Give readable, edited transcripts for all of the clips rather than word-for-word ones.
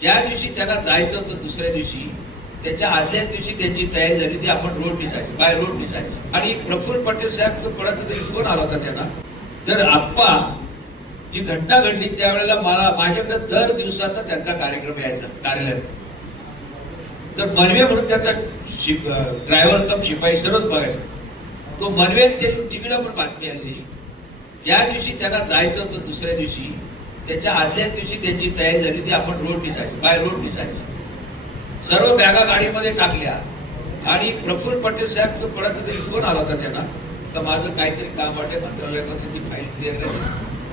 ज्या दिवशी त्याला जायचं होतं दुसऱ्या दिवशी त्याच्या आदल्याच दिवशी त्यांची तयारी झाली ती आपण रोडनी जायचं, बाय रोडनी जायचं. आणि प्रफुल्ल पटेल साहेब पडत तरी कोण आला होता त्यांना. तर आप्पा जी घटना घडली त्यावेळेला मला माझ्याकडे दर दिवसाचा त्यांचा कार्यक्रम यायचा कार्यालयात. तर मनवे म्हणून त्याचा ड्रायव्हर कम शिपाई सर्वच बघायचा. तो मनवे टीव्हीला पण बातमी आली ज्या दिवशी त्याला जायचं होतं दुसऱ्या दिवशी त्याच्या आदल्याच दिवशी त्यांची तयारी झाली ती आपण रोडनी जायचं, बाय रोडनी जायचं. सर्व बॅगा गाडीमध्ये टाकल्या आणि प्रफुल्ल पटेल साहेब पडत तरी कोण आला होता त्यांना. तर माझं काहीतरी काम वाटेल मंत्रालयात त्याची फाईल क्लिअर नाही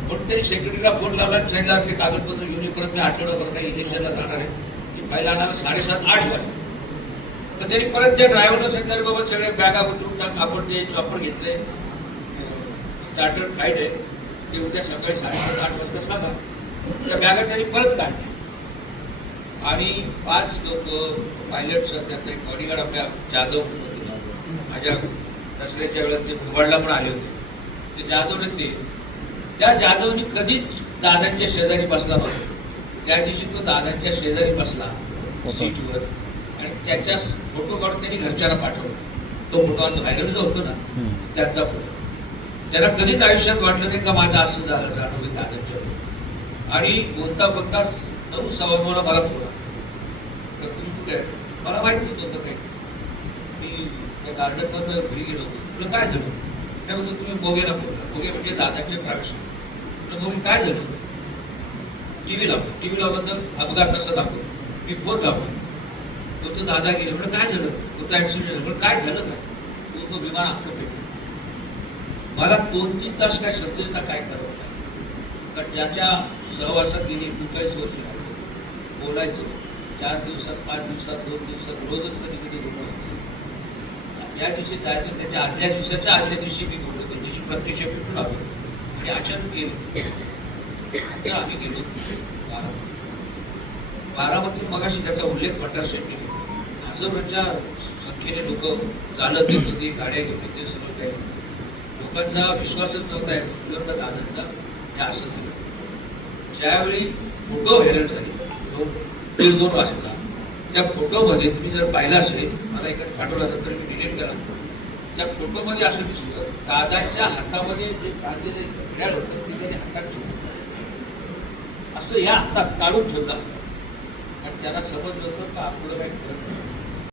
म्हणून तरी सेक्रेटरीला फोन लावला आणि सांगितलं ते कागदपत्र घेऊन ये, परत मी आठवड्याभर काही इलेक्शनला जाणार आहे. ती फाईल आणायला 7:30-8 वाजले. तर त्यांनी परत त्या ड्रायव्हरला सांगितलं बाबा सगळे बॅगा उतरून टाक, आपण ते चॉपर घेतलंय चार्टर्ड फ्लाईट आहे ते उद्या सकाळी 7:30-8 वाजता सांगा. त्या बॅगा त्यांनी परत काढल्या आणि 5 लोक पायलट त्यात एक बॉडीगार्ड आपल्या जाधव माझ्या दसऱ्याच्या वेळेला ते भुवाडला पण आले होते. ते जाधवने त्या जाधवनी कधीच दादांच्या शेजारी बसला नव्हता. त्या दिवशी तो दादांच्या शेजारी बसला सीटवर आणि त्याच्या फोटो काढून त्यांनी घरच्याला पाठवला. तो फोटो व्हायरल जो होतो ना त्याचा फोटो. त्याला कधीच आयुष्यात वाटलं नाही का माझं असं झालं जाणवलं दादांच्या. आणि बोलता 9:15 मला बोला तर तुम्ही कुठे मला माहितीच नव्हतं काही. मी त्या गार्डन मधून घरी गेलो होतो. तुला काय झालं त्याबद्दल तुम्ही बोगेला बोलला. बोगे म्हणजे दादाचे प्राक्षण. तुला बोगे काय झालं टीव्ही लावतो. टीव्ही लावबद्दल अपघात कसं दाखवतो. मी फोन लावतो तो दादा गेले म्हणजे काय झालं तुझा ऍक्सिडेंट झालं काय झालं काय तो विमान आपलं पेटलं. मला 2-3 तास काय समजेल काय करावं कारण ज्याच्या सहवासात गेली 40 वर्ष बोलायचो 4 दिवसात 5 दिवसात 2 दिवसात रोजच कधी कधी बोलायचं. या दिवशी जायचं त्याच्या आदल्या दिवशी मी बोललो त्याच्याशी प्रत्यक्ष भेटून आलो आणि अचानक गेलो. आम्ही गेलो बारामतीतून मगाशी त्याचा उल्लेख पठार शेट्टी हजारोच्या संख्येने लोक चालत येत होती गाड्या घेत होते सगळं काही. लोकांचा विश्वासच नव्हता दादांचा हे असं झालं. ज्यावेळी फोटो व्हायरल झाले 1:30 वाजता त्या फोटोमध्ये तुम्ही जर पाहिला असेल मला इकडे पाठवला नंतर मी डिलीट करा. त्या फोटोमध्ये असं दिसलं दादांच्या हातामध्ये जे काढलेलं घड्याळ होतं ते त्याने हातात ठेवलं असं या हातात काढून ठेवलं आणि त्याला समजलं होतं का आपलं काही